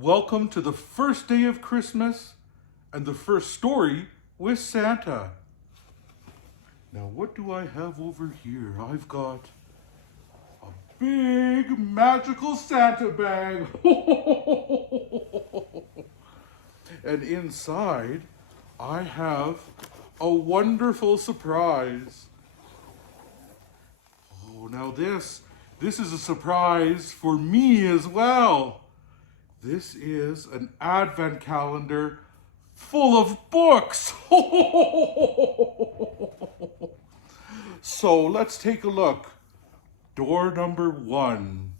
Welcome to the first day of Christmas and the first story with Santa. Now, what do I have over here? I've got a big magical Santa bag. And inside, I have a wonderful surprise. Oh, now this is a surprise for me as well. This is an advent calendar full of books. So let's take a look. Door number 1.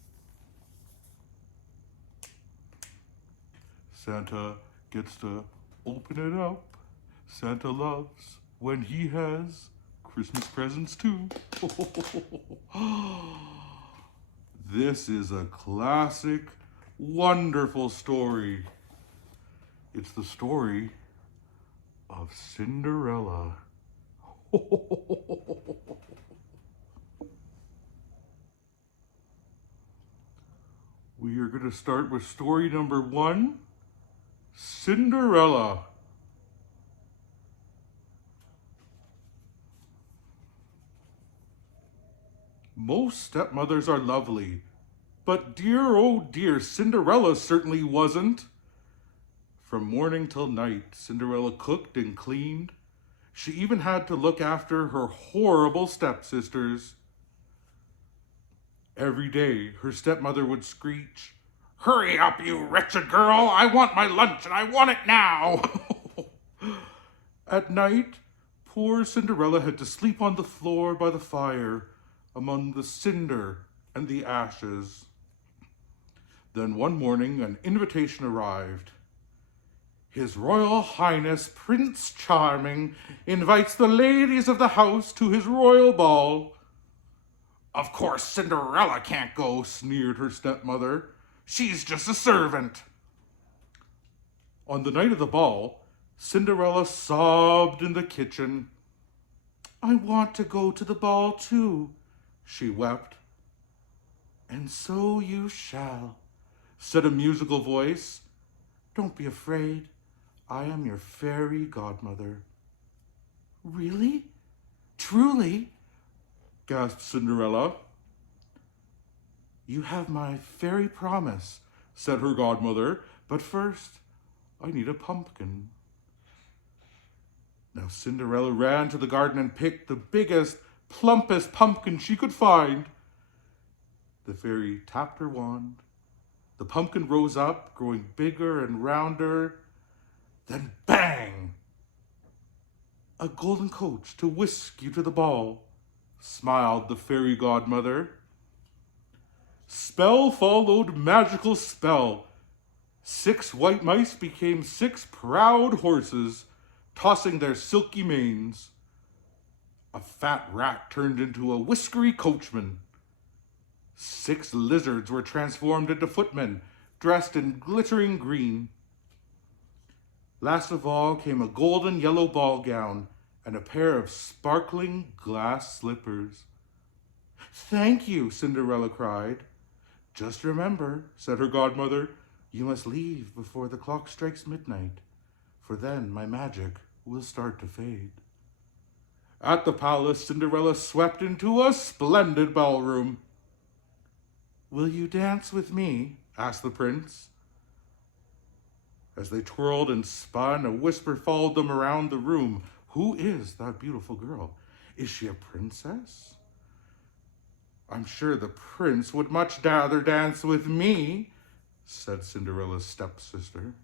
Santa gets to open it up. Santa loves when he has Christmas presents too. This is a classic, wonderful story. It's the story of Cinderella. We are going to start with story number 1, Cinderella. Most stepmothers are lovely, but dear, oh dear, Cinderella certainly wasn't. From morning till night, Cinderella cooked and cleaned. She even had to look after her horrible stepsisters. Every day, her stepmother would screech, "Hurry up, you wretched girl! I want my lunch and I want it now!" At night, poor Cinderella had to sleep on the floor by the fire, among the cinder and the ashes. Then one morning, an invitation arrived. His Royal Highness Prince Charming invites the ladies of the house to his royal ball. Of course, Cinderella can't go, sneered her stepmother. She's just a servant. On the night of the ball, Cinderella sobbed in the kitchen. "I want to go to the ball too," she wept. "And so you shall," said a musical voice. "Don't be afraid. I am your fairy godmother." "Really? Truly?" gasped Cinderella. "You have my fairy promise," said her godmother, "but first I need a pumpkin." Now Cinderella ran to the garden and picked the biggest, plumpest pumpkin she could find. The fairy tapped her wand. The pumpkin rose up, growing bigger and rounder. Then bang! "A golden coach to whisk you to the ball," smiled the fairy godmother. Spell followed magical spell. 6 white mice became 6 proud horses, tossing their silky manes. A fat rat turned into a whiskery coachman. 6 lizards were transformed into footmen, dressed in glittering green. Last of all came a golden yellow ball gown and a pair of sparkling glass slippers. "Thank you," Cinderella cried. "Just remember," said her godmother, "you must leave before the clock strikes midnight, for then my magic will start to fade." At the palace, Cinderella swept into a splendid ballroom. "Will you dance with me?" asked the prince. As they twirled and spun, a whisper followed them around the room. "Who is that beautiful girl? Is she a princess? I'm sure the prince would much rather dance with me," said Cinderella's stepsister.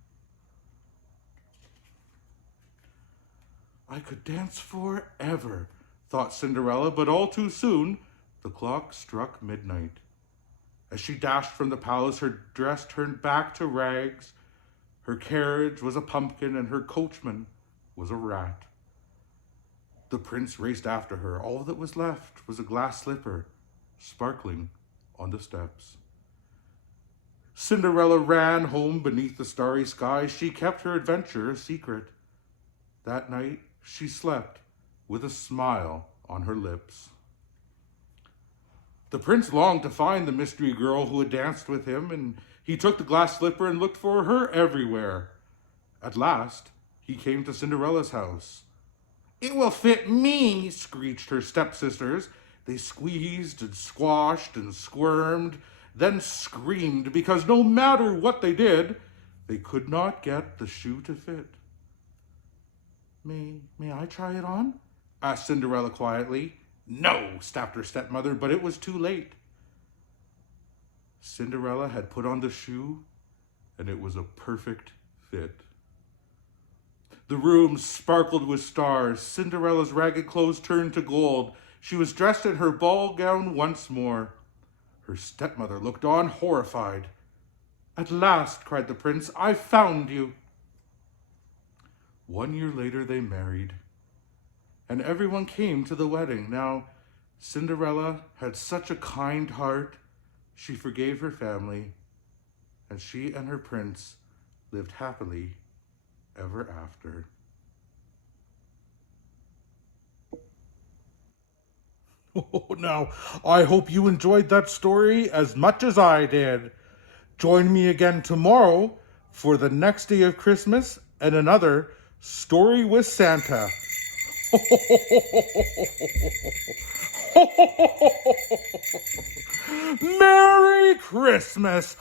"I could dance forever," thought Cinderella, but all too soon the clock struck midnight. As she dashed from the palace, her dress turned back to rags. Her carriage was a pumpkin and her coachman was a rat. The prince raced after her. All that was left was a glass slipper, sparkling on the steps. Cinderella ran home beneath the starry sky. She kept her adventure a secret. That night, she slept with a smile on her lips. The prince longed to find the mystery girl who had danced with him, and he took the glass slipper and looked for her everywhere. At last, he came to Cinderella's house. "It will fit me," screeched her stepsisters. They squeezed and squashed and squirmed, then screamed because no matter what they did, they could not get the shoe to fit. May I try it on?" asked Cinderella quietly. "No," snapped her stepmother, but it was too late. Cinderella had put on the shoe, and it was a perfect fit. The room sparkled with stars. Cinderella's ragged clothes turned to gold. She was dressed in her ball gown once more. Her stepmother looked on, horrified. "At last," cried the prince, "I found you." 1 year later, they married, and everyone came to the wedding. Now, Cinderella had such a kind heart. She forgave her family, and she and her prince lived happily ever after. Now, I hope you enjoyed that story as much as I did. Join me again tomorrow for the next day of Christmas and another Story with Santa. Merry Christmas!